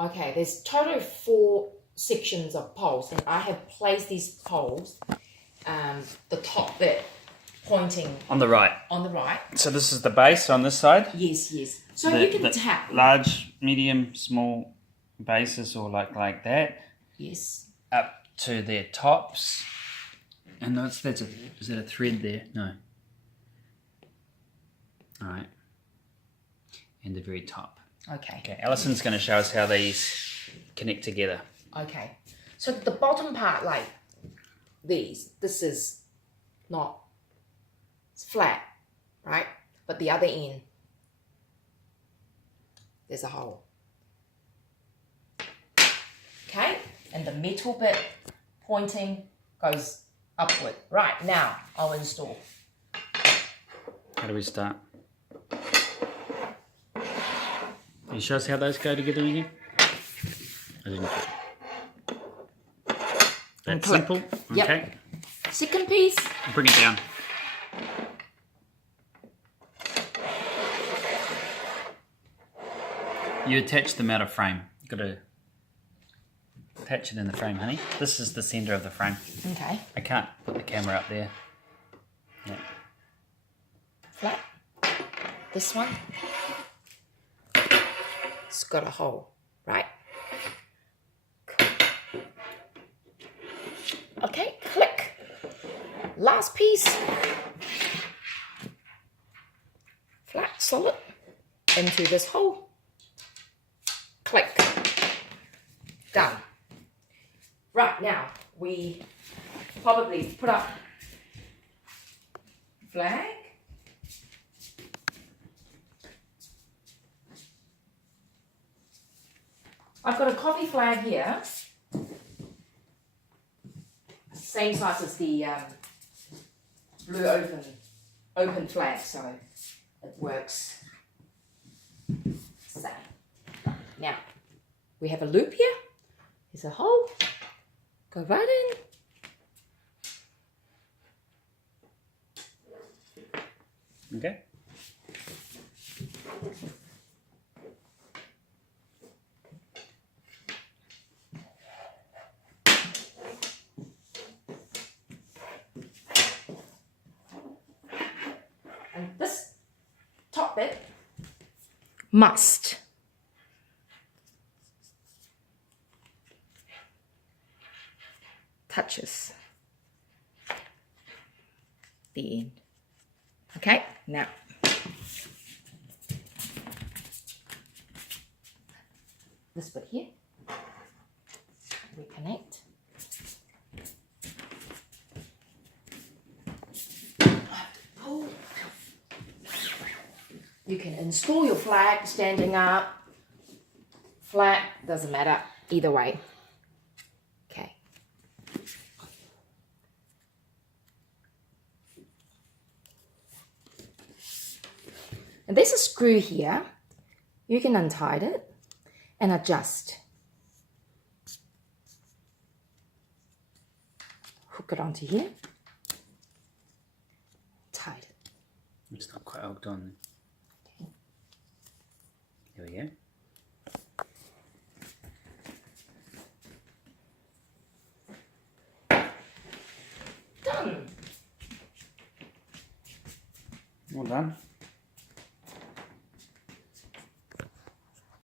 Okay, there's total of 4 sections of poles, and I have placed these poles, the top bit pointing On the right. on the right. So this is the base on this side? Yes, yes. So you can tap. Large, medium, small bases or like that. Yes. Up to their tops. And is that a thread there? No. Alright. And the very top. Okay. Okay, Alison's going to show us how these connect together. Okay. So the bottom part, like this is not, it's flat, right? But the other end, there's a hole. Okay? And the metal bit pointing goes upward. Right, now I'll install. How do we start? Can you show us how those go together again? I didn't get it. That's simple. Yep. Okay. Second piece. Bring it down. You attach them out of frame. You've got to attach it in the frame, honey. This is the centre of the frame. Okay. I can't put the camera up there. Yeah. Flat. This one. It's got a hole, right? Okay, click. Last piece. Flat, solid. Into this hole. Click. Done. Right, now we probably put up flag. I've got a coffee flag here, same size as the blue open flag, so it works same. Now, we have a loop here. There's a hole. Go right in. Okay. And this top bit must touches the end. Okay, now this bit here, reconnect. Pull. You can install your flag standing up, flat, doesn't matter, either way. Okay. And there's a screw here. You can untie it and adjust. Hook it onto here. Tight it. It's not quite hooked on. There we go.